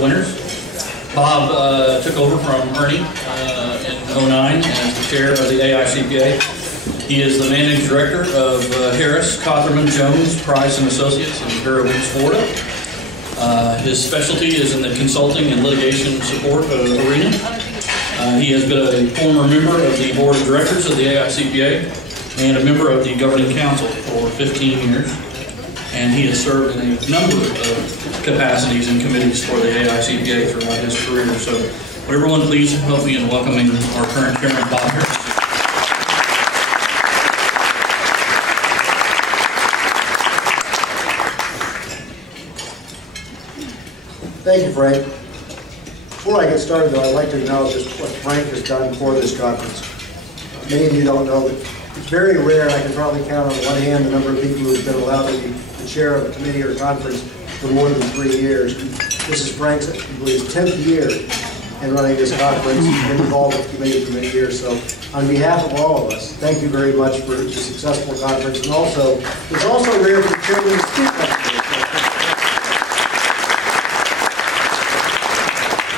Winners. Bob took over from Ernie in '09 as the chair of the AICPA. He is the managing director of Harris, Cotherman, Jones, Price & Associates in Vero Beach, Florida. His specialty is in the consulting and litigation support arena. He has been a former member of the board of directors of the AICPA and a member of the governing council for 15 years. And he has served in a number of capacities and committees for the AICPA throughout his career. So would everyone please help me in welcoming our current chairman, Bob Harris. Thank you, Frank. Before I get started, though, I'd like to acknowledge just what Frank has done for this conference. Many of you don't know that it's very rare, and I can probably count on one hand the number of people who have been allowed to be the chair of a committee or conference for more than 3 years. This is Frank's, I believe, 10th year in running this conference. He's been involved with the committee for many years. So on behalf of all of us, thank you very much for the successful conference. And also, it's also rare for the chairman to speak up.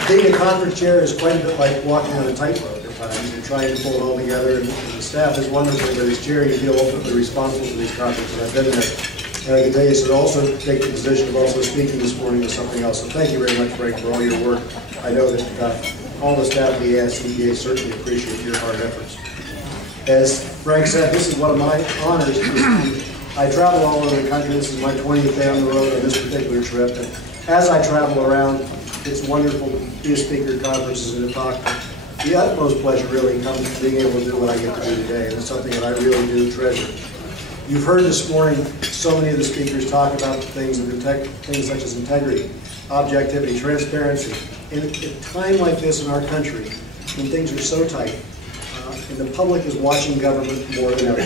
Being a conference chair is quite a bit like walking on a tightrope at times. You're trying to pull it all together, and the staff is wonderful, but as chair, you feel ultimately responsible for these conferences. I've been there. And I can tell you, so to also take the position of also speaking this morning is something else. So thank you very much, Frank, for all your work. I know that all the staff of the AICPA certainly appreciate your hard efforts. As Frank said, this is one of my honors. I travel all over the country. This is my 20th day on the road on this particular trip. And as I travel around, it's wonderful to be a speaker at conferences and to talk. The utmost pleasure really comes from being able to do what I get to do today, and it's something that I really do treasure. You've heard this morning so many of the speakers talk about things such as integrity, objectivity, transparency. And at a time like this in our country, when things are so tight, and the public is watching government more than ever,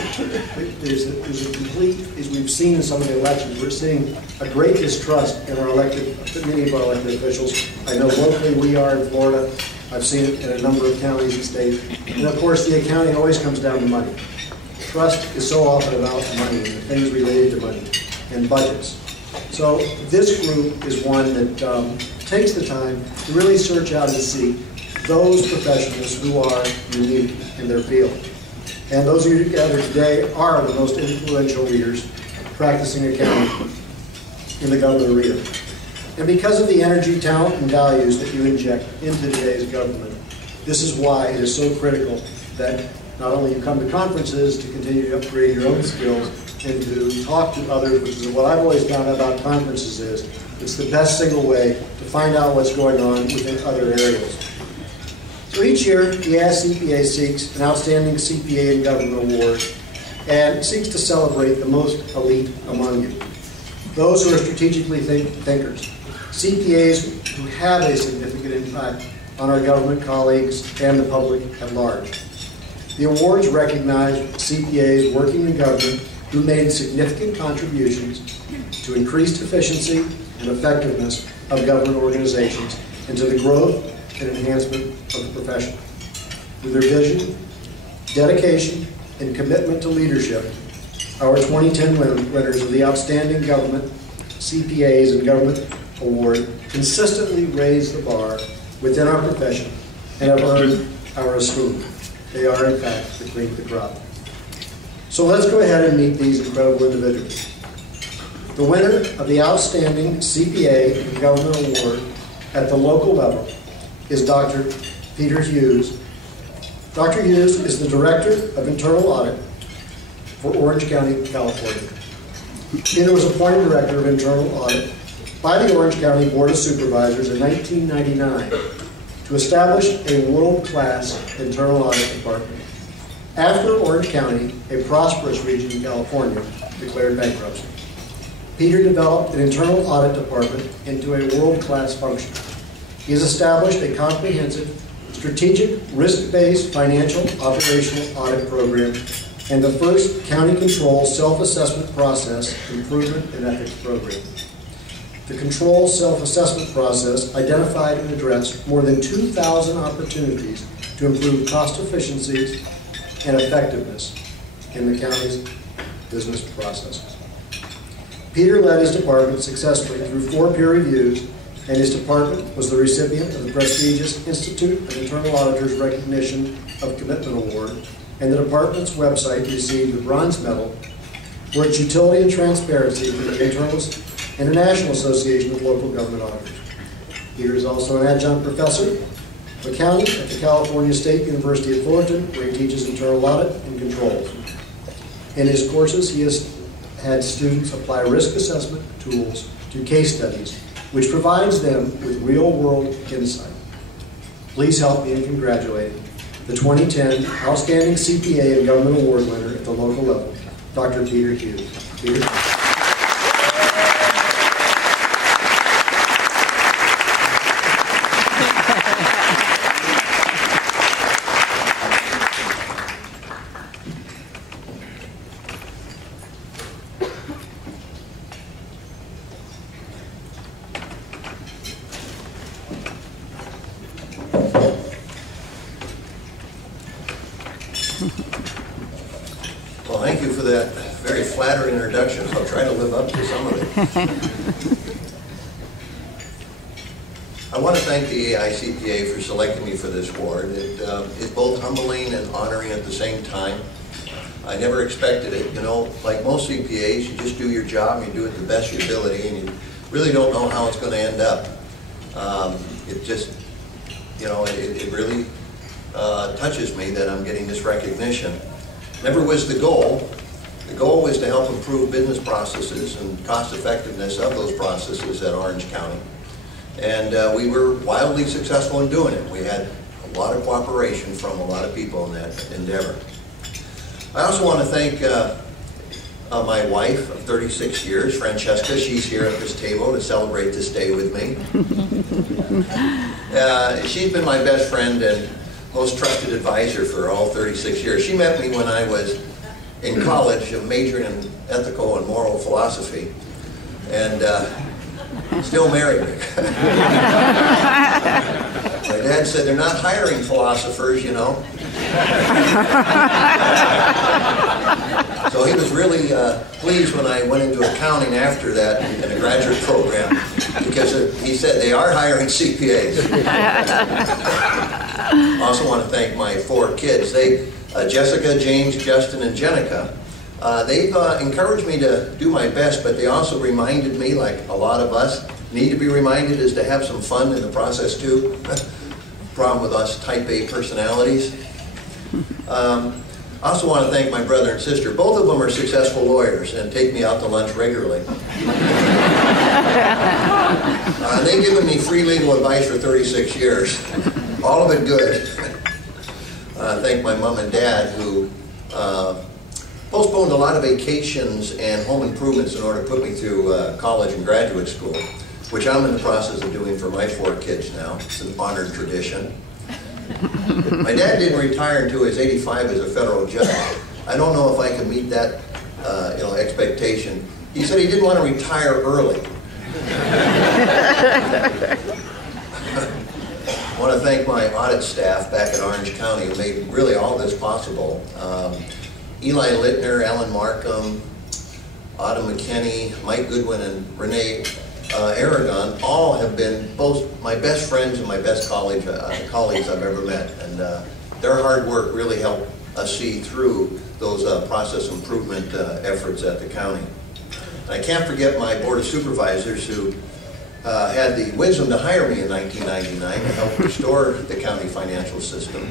there's a complete, as we've seen in some of the elections, we're seeing a great distrust in our many of our elected officials. I know locally we are in Florida. I've seen it in a number of counties and states. And of course, the accounting always comes down to money. Trust is so often about money and the things related to money and budgets. So this group is one that takes the time to really search out and see those professionals who are unique in their field. And those of you gathered today are the most influential leaders practicing accounting in the government arena. And because of the energy, talent, and values that you inject into today's government, this is why it is so critical that not only you come to conferences to continue to upgrade your own skills and to talk to others, which is what I've always found about conferences is, it's the best single way to find out what's going on within other areas. So each year, the AICPA seeks an outstanding CPA in government award and seeks to celebrate the most elite among you. Those who are strategically thinkers, CPAs who have a significant impact on our government colleagues and the public at large. The awards recognize CPAs working in government who made significant contributions to increased efficiency and effectiveness of government organizations and to the growth and enhancement of the profession. With their vision, dedication, and commitment to leadership, our 2010 winners of the Outstanding Government CPAs and Government Award consistently raise the bar within our profession and have earned our esteem. They are, in fact, the cream of the crop. So let's go ahead and meet these incredible individuals. The winner of the Outstanding CPA and Government Award at the local level is Dr. Peter Hughes. Dr. Hughes is the Director of Internal Audit for Orange County, California. Peter was appointed Director of Internal Audit by the Orange County Board of Supervisors in 1999 to establish a world-class internal audit department. After Orange County, a prosperous region in California, declared bankruptcy, Peter developed an internal audit department into a world-class function. He has established a comprehensive, strategic, risk-based financial operational audit program and the first county control self-assessment process improvement and ethics program. The control self-assessment process identified and addressed more than 2,000 opportunities to improve cost efficiencies and effectiveness in the county's business processes. Peter led his department successfully through 4 peer reviews and his department was the recipient of the prestigious Institute of Internal Auditors Recognition of Commitment Award, and the department's website received the bronze medal for its utility and transparency from the International Association of Local Government Auditors. Peter is also an adjunct professor of accounting at the California State University at Fullerton, where he teaches internal audit and controls. In his courses, he has had students apply risk assessment tools to case studies, which provides them with real-world insight. Please help me in congratulating the 2010 Outstanding CPA and Government Award winner at the local level, Dr. Peter Hughes. Peter. Well, thank you for that very flattering introduction. I'll try to live up to some of it. I want to thank the AICPA for selecting me for this award. It is both humbling and honoring at the same time. I never expected it. You know, like most CPAs, you just do your job and you do it to the best of your ability, and you really don't know how it's going to end up. It just, you know, it really touches me that I'm getting this recognition. Never was the goal. The goal was to help improve business processes and cost effectiveness of those processes at Orange County. And we were wildly successful in doing it. We had a lot of cooperation from a lot of people in that endeavor. I also want to thank my wife of 36 years, Francesca. She's here at this table to celebrate this day with me. She's been my best friend and most trusted advisor for all 36 years. She met me when I was in college, majoring in ethical and moral philosophy, and still married. My dad said, they're not hiring philosophers, you know. So he was really pleased when I went into accounting after that in a graduate program, because he said they are hiring CPAs. I also want to thank my 4 kids. Jessica, James, Justin, and Jenica. They've encouraged me to do my best, but they also reminded me, like a lot of us need to be reminded, is to have some fun in the process too. Problem with us type A personalities. I also want to thank my brother and sister. Both of them are successful lawyers and take me out to lunch regularly. They've given me free legal advice for 36 years. All of it good. Thank my mom and dad, who postponed a lot of vacations and home improvements in order to put me through college and graduate school, which I'm in the process of doing for my 4 kids now. It's an honored tradition. My dad didn't retire until he was 85 as a federal judge. I don't know if I can meet that expectation. He said he didn't want to retire early. I want to thank my audit staff back at Orange County who made really all this possible. Eli Littner, Alan Markham, Autumn McKinney, Mike Goodwin, and Renee Aragon all have been both my best friends and my best colleagues I've ever met. And their hard work really helped us see through those process improvement efforts at the county. And I can't forget my Board of Supervisors who had the wisdom to hire me in 1999 to help restore the county financial system.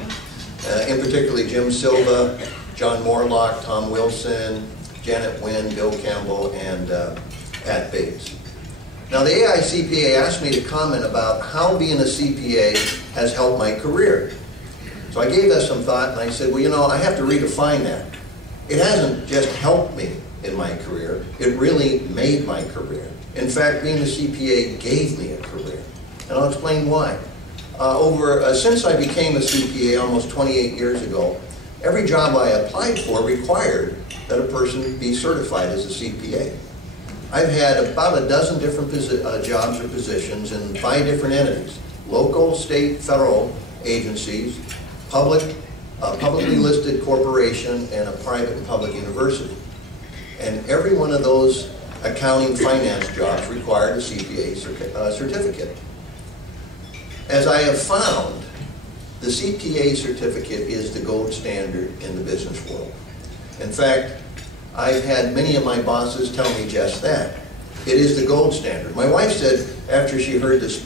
In particularly Jim Silva, John Morlock, Tom Wilson, Janet Wynn, Bill Campbell, and Pat Bates. Now the AICPA asked me to comment about how being a CPA has helped my career. So I gave that some thought and I said, well, you know, I have to redefine that. It hasn't just helped me in my career, it really made my career. In fact, being a CPA gave me a career. And I'll explain why. Since I became a CPA almost 28 years ago, every job I applied for required that a person be certified as a CPA. I've had about a dozen different jobs or positions in 5 different entities: local, state, federal agencies, publicly listed corporation, and a private and public university. And every one of those accounting finance jobs required a CPA certificate. As I have found, the CPA certificate is the gold standard in the business world. In fact, I've had many of my bosses tell me just that. It is the gold standard. My wife said, after she heard this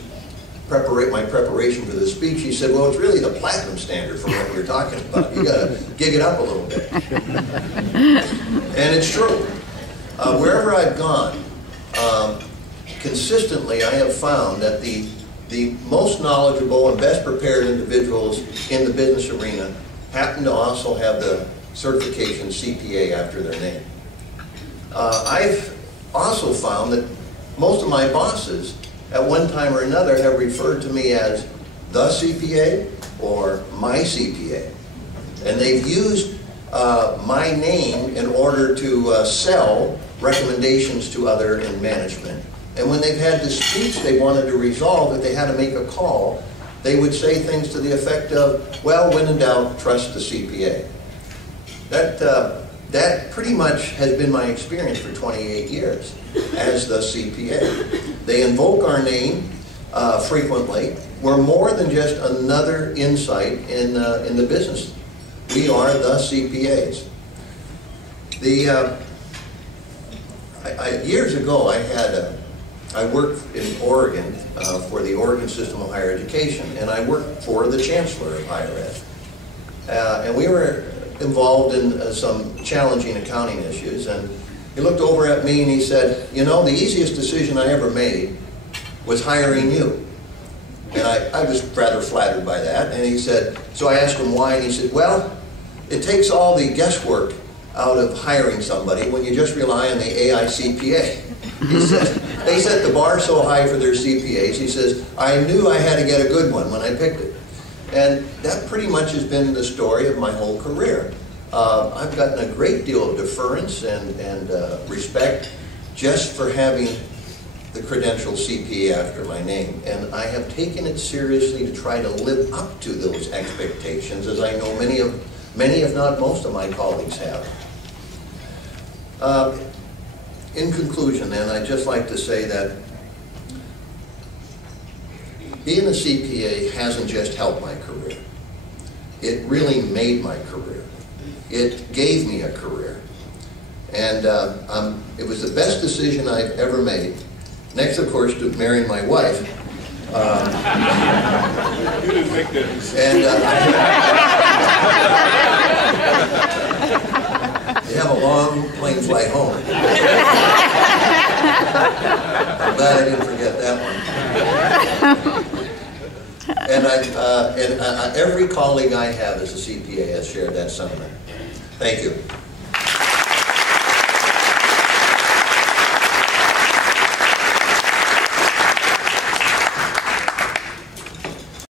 my preparation for this speech, she said, well, it's really the platinum standard for what we're talking about. You got to gig it up a little bit. And it's true. Wherever I've gone, consistently I have found that the most knowledgeable and best prepared individuals in the business arena happen to also have the certification CPA after their name. I've also found that most of my bosses at one time or another have referred to me as the CPA or my CPA. And they've used my name in order to sell recommendations to others in management. And when they've had disputes they wanted to resolve, if they had to make a call, they would say things to the effect of, well, when in doubt, trust the CPA. That pretty much has been my experience for 28 years as the CPA. They invoke our name frequently. We're more than just another insight in the business. We are the CPAs. Years ago, I worked in Oregon for the Oregon System of Higher Education, and I worked for the Chancellor of Higher Ed. And we were involved in some challenging accounting issues, and he looked over at me and he said, you know, the easiest decision I ever made was hiring you. And I was rather flattered by that, and he said, so I asked him why, and he said, well, it takes all the guesswork out of hiring somebody when you just rely on the AICPA. He said, they set the bar so high for their CPAs, he says, I knew I had to get a good one when I picked it. And that pretty much has been the story of my whole career. I've gotten a great deal of deference and respect just for having the credential CPA after my name. And I have taken it seriously to try to live up to those expectations, as I know many, if not most, of my colleagues have. In conclusion, then, I'd just like to say that being a CPA hasn't just helped my career. It really made my career. It gave me a career. And it was the best decision I've ever made. Next, of course, to marrying my wife. You didn't make that decision. And you have a long plane flight home. I'm glad I didn't forget that one. And every colleague I have as a CPA has shared that sentiment. Thank you.